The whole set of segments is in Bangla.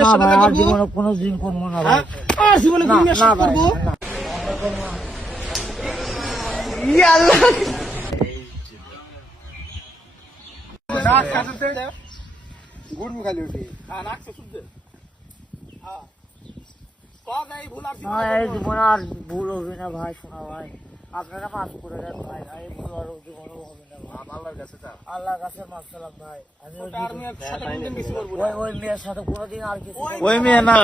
মেয়ের সাথে দেখা আর জীবনে কোনো দিন না ভাই। হ্যাঁ? জীবনে কোন মেয়ের সাথে করব। জীবনে আর ভুল হবে না ভাই শোনা ভাই। আপনারা মাফ করে দেন ভাই আর এই ভুল আর জীবনে হবে না ভাই। আল্লাহর কাছে মাফ চালাম ভাই। আমি ওই তার মেয়ের সাথে কোনদিন কিছু করব না। ওই ওই মেয়ের সাথে কোনোদিন আর কিছু ওই মেয়ে না।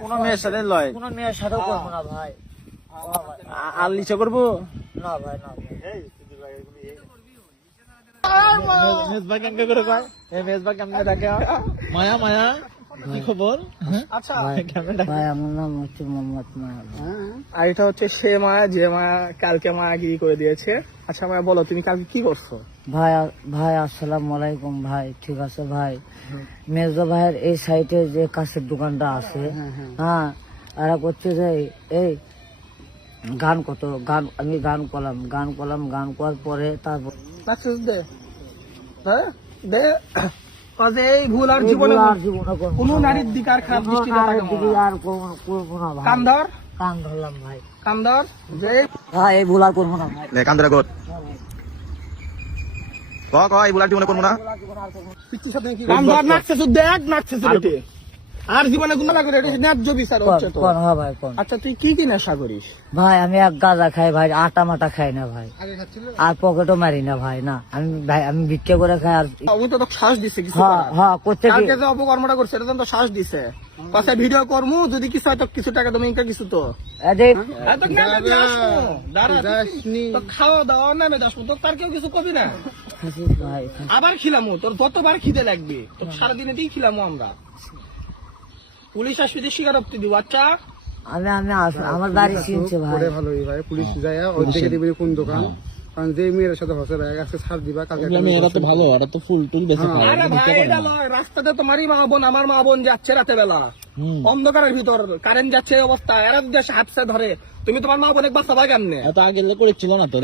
কোন মেয়ের সাথে লয়। কোনো মেয়ের সাথেও করব না ভাই। না ভাই আ- আর লিচে করব না ভাই না ভাই। মেজবা কেমকে করে কয়। এই মেজবা কেমনে ডাকে মায়া মায়া। কি খবর? আচ্ছা। ভাই আমার নাম হচ্ছে মোহাম্মদ মায়া। আর এটা হচ্ছে সে মায়া যে মায়া কালকে মায়াগিরি করে দিয়েছে। আচ্ছা মায়া বলো তুমি কালকে কি করছ? ভাই ভাই আসসালামু আলাইকুম ভাই ঠিক আছে ভাই? মেজো ভাইয়ের এই সাইডে যে কাছের দোকানটা আছে হ্যাঁ এরা করছে যে এই গান কত গান আমি গান করলাম গান করলাম গান করার পরে তারপর দে। হ্যাঁ দে। কাজে এই ভুল আর জীবনে আর কোনো নারীর দিকে আর খারাপ দৃষ্টি না। থাকে আর করব না। ভাই কান্দর কান ধরলাম ভাই। কান্দর যে ভাই এই ভুল আর করব না ভাই। লে কান্দরা গোট হ্যাঁ। ক ক এই বুলার জীবনে করব না। পিচ্ছির সাথে কি কান্দর নাচছে শুধু দেখ নাচছে শুধু। আর জীবনে কোনো না করে এটা ন্যায্য বিচার হচ্ছে তো হ্যাঁ ভাই কোন? আচ্ছা তুই কি কি নেশা করিস? ভাই আমি এক গাঁজা খাই ভাই আটা মাটা খাই না ভাই। আর পকেটও মারি না ভাই না। আমি ভাই আমি ভিক্ষা করে খাই আর ও তো শ্বাস দিছে কিছু হ্যাঁ হ্যাঁ করতে কালকে যে অপকর্মটা করছে এটা তো শ্বাস দিছে। পাশে ভিডিও করমু যদি কিছু হয় তো কিছু টাকা তুমি ইনকা কিছু তো। খাওয়া দাওয়া নামে যাসবো তো তার কেউ কিছু কবি না। ভাই আবার খিলামু তোর যতবার খিদে লাগবে তোর সারাদিনেতেই খিলামু আমরা। পুলিশ আসবে স্বীকারোক্তি দিব আচ্ছা? আমি আমি আমার বাড়ি চিনছে ভাই। ভালোই ভাই পুলিশ যায় ওই দিকে দিবি কোন দোকান? কারণ যে মেয়ের সাথে হসে ভাই আজকে ছাড় দিবা কালকে তো ভালো এরা তো ফুল টুল বেঁচে খায়। আরে ভাই এটা লয় রাস্তাতে তোমারই মা বোন আমার মা বোন যাচ্ছে রাতে বেলা অন্ধকারের ভিতর কারেন্ট যাচ্ছে এই অবস্থা এরা যদি এসে হাতছে ধরে তুমি তোমার মা বোনের বাচ্চা ভাই কেমনে এত আগে করেছিল না তো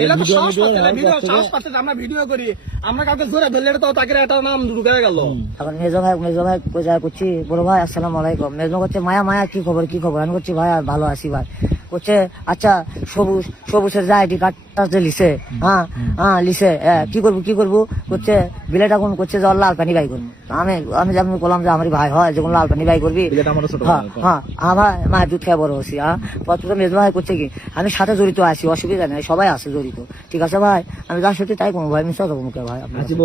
ভিডিও সাহস পাচ্ছে আমরা ভিডিও করি। আমরা কাউকে ধরে ধরলে তো তাকে একটা নাম ঢুকে গেল। এখন মেজো ভাই মেজো ভাই করছি বড় ভাই আসসালাম আলাইকুম। মেজো করছে মায়া মায়া কি খবর কি খবর? আমি করছি ভাই ভালো আছি ভাই। করছে আচ্ছা সবুজ সবুজের যা আইডি কার্ডটা লিসে হ্যাঁ হ্যাঁ লিসে কি করব কি করব? করছে বিলেটা কোন করছে যে লাল পানি বাই করব। আমি আমি যেমন বললাম যে আমারই ভাই হয় যখন লাল পানি বাই করবি? হ্যাঁ হ্যাঁ আমার মায়ের দুধ খেয়ে বড় হচ্ছি হ্যাঁ। প্রথমে মেজো ভাই করছে কি আমি সাথে জড়িত আছি অসুবিধা নেই সবাই আছে জড়িত। ঠিক আছে ভাই? আমি যা সত্যি তাই করব ভাই আমি সব মুখে ভাই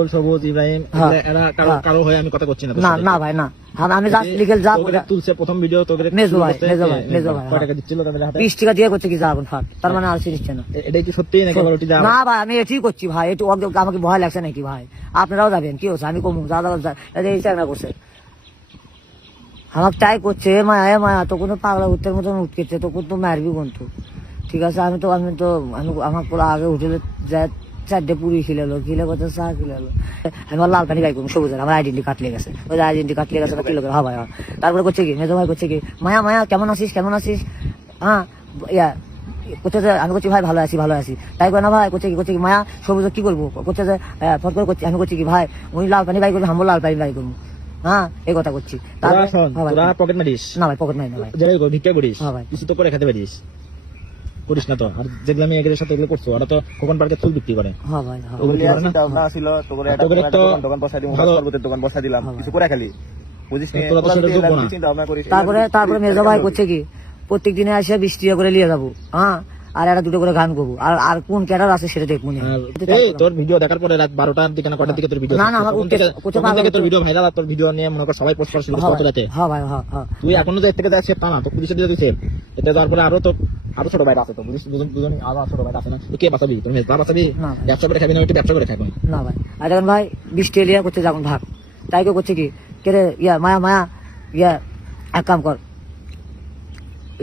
সবুজ ইব্রাহিম হ্যাঁ। এরা- এরা কারও হ্যাঁ। আমি কথা করছি না সাথে। না ভাই না। আমি- আমি লিগেল যা তুলছে প্রথম ভিডিও তোকে মেজো ভাই, মেজো ভাই, মেজো ভাই। টাকা দিচ্ছিল তাদের হাতে? বিশ টাকা দিয়ে করছে কি যা ফাট। তার মানে আর চিনিচ্ছে না। এটাই কি সত্যি নাকি আবার যা না ভাই আমি এটি করছি ভাই এটি আমাকে ভয় লাগছে নাকি ভাই? আপনারাও যাবেন কি হচ্ছে? আমি কমু যা যা এই চাকরা করছে। আমাকে তাই করছে মায়া এ মায়া তো কোনো পাগলা উঠতে মতন উঠকেছে তো তো মারবি কিন্তু ঠিক আছে আমি তো আমি তো আমি আমার পুরো আগে উঠে যায় চারটে পুরি খিলালো খিলে কত চা খিলালো। আমি আমার লাল পানি গাই করব সবুজের আমার আইডেন্টি লেগে গেছে। ওই আইডেন্টি লেগে গেছে কিলো হ্যাঁ ভাই হ্যাঁ। তারপরে করছে কি মেজো ভাই করছে কি মায়া মায়া কেমন আছিস কেমন আছিস? হ্যাঁ ইয়া করছে যে আমি করছি ভাই ভালো আছি ভালো আছি। তাই করে না ভাই করছে কি করছে কি মায়া সবুজ কি করব? করছে যে ফট করে করছি আমি করছি কি ভাই উনি লাল পানি বাই করব আমি লাল পানি বাই করব। হ্যাঁ এই কথা করছি। তোরা তারপরে হ্যাঁ পকেট মারিস। না ভাই পকেট নাই না ভাই। ভিক্ষা করিস। হ্যাঁ ভাই। কিছু তো করে খেতে পারিস। করিস না তো। আর যেগুলো আমি এগুলোর সাথে এগুলো করছ ওরা তো কখন পার্কে ফুল বিক্রি করে। হ্যাঁ ভাই হ্যাঁ। ওগুলো করে না? তোদের তো ভালো তোরা তো সেটা যোগ্য না। তারপরে তারপরে মেজো ভাই করছে কি? প্রত্যেক দিনে এসে বিশ টাকা করে নিয়ে যাব। হ্যাঁ? আর একটা দুটো করে গান করব। আর আর কোন ক্যাডার আছে সেটা দেখব না। তোর ভিডিও দেখার পরে রাত বারোটার দিকে না কটার দিকে তোর ভিডিও না, না, আমার থেকে- তোর ভিডিও ভাইরাল তোর ভিডিও নিয়ে মনে কর সবাই পোস্ট করছিল হ্যাঁ ভাই, রাতে হ্যাঁ ভাই হ্যাঁ। হ্যাঁ তুই এখনও যে এর থেকে দেখছে তা না তো পুলিশে দিয়ে দিছে এতে তারপরে আরও তো আরও ছোট ভাই আছে তো বুঝিস? দুজন দুজন আরও ছোট ভাই আছে না? তুই কে বাঁচাবি? তুমি মেজবা বাঁচাবি? না ব্যবসা করে খাবি না ওইটা ব্যবসা করে খাবি। না ভাই। আর দেখুন ভাই বৃষ্টি এলিয়া করছে যখন ভাগ। তাই কেউ করছে কি? কে রে ইয়া মায়া মায়া ইয়া এক কাম কর।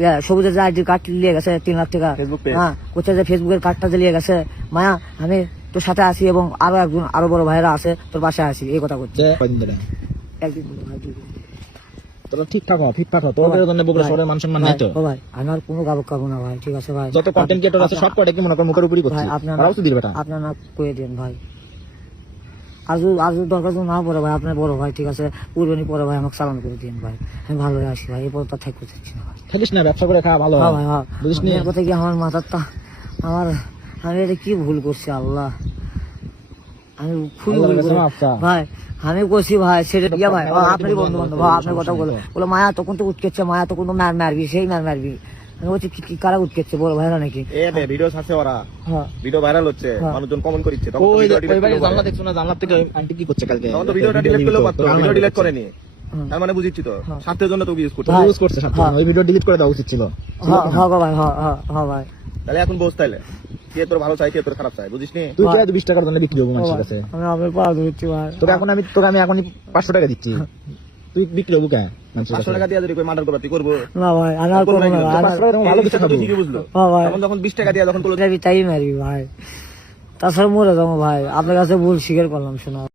ইয়া সবুজের যে আইডি কার্ড নিয়ে গেছে তিন লাখ টাকা। হ্যাঁ করছে যে ফেসবুকের কার্ডটা যে নিয়ে গেছে। মায়া আমি তোর সাথে আছি এবং আরও একজন আরও বড় ভাইরা আছে তোর বাসায় আছি। এই কথা করছে। একদিন বলল ভাই, দুই দিন। তোরা ঠিকঠাক হ ঠিকঠাক হ তোদের জন্য বগুড়া শহরের মান সম্মান নাই তো ভাই, আমার কোনো গাবক খাব না ভাই ঠিক আছে ভাই। যত কন্টেন্ট ক্রিয়েটর আছে সব কটা কি মনে কর মুখের উপরই করছে? ভাই তো দিবে বেটা। না কয়ে দেন ভাই। আর যদি দরকার যদি না পড়ে ভাই আপনার বড় ভাই ঠিক আছে? পরে ভাই আমাকে চালান করে দিন ভাই। আমি ভালো হয়ে ভাই এরপর তো থাকতে চাচ্ছি না ভাই। থাকিস না ব্যবসা করে খাওয়া ভালো হ্যাঁ। ভাই হ্যাঁ। বুঝিস নি? কথা কি আমার মাথার তা আমার আমি এটা কি ভুল করছি আল্লাহ? আমি খুবই। ভাই আমি ভাই সেটা ইয়া ভাই হ্যাঁ, আপনারই বন্ধু বান্ধব ভাই আপনার কথা বলো। বলো মায়া তখন তো মায়া তখন তো মার মারবি সেই মার মারবি আমি বলছি কি- কি কারা নাকি। এ ভিডিও ওরা। হ্যাঁ। ভিডিও ভাইরাল হচ্ছে হ্যাঁ। মানুষজন কমেন্ট করছে তখন ওই ভিডিও ওই delete বাড়ি করল জানলা দেখছ না? জানলার থেকে আন্টি কি করছে কালকে? তখন তো ভিডিওটা ডিলিট করলেও পারতো ভিডিও ডিলিট করেনি হুম। তার মানে বুঝিচ্ছি তো হ্যাঁ। স্বার্থের জন্য তো ইউজ করতে ইউজ করছে সাথে হ্যাঁ। ওই ভিডিও ডিলিট করে দেওয়া উচিত ছিল। হ্যাঁ হ্যাঁ ভাই হ্যাঁ হ্যাঁ হ্যাঁ ভাই। তাহলে এখন বস তাইলে। কে তোর ভালো চাই কে তোর খারাপ চাই বুঝিস নি তুই ভাই। বিশ টাকার জন্য বিক্রি করব মানুষের কাছে? আমি পা ধরছি ভাই। তোকে এখন আমি তোকে আমি এখনই পাঁচশো টাকা দিচ্ছি। তুই বিক্রি করব কে পাঁচশো টাকা দিয়ে যদি মার্ডার করবা তুই করব। না ভাই আমি আর করব না টাকা এরকম ভালো কিছু খাব। ঠিকই বুঝলো। হ্যাঁ তখন যখন বিশ টাকা দিয়ে যখন তাই মারবি ভাই। তাছাড়া মরে যাব ভাই। আপনার কাছে ভুল স্বীকার করলাম শোনা।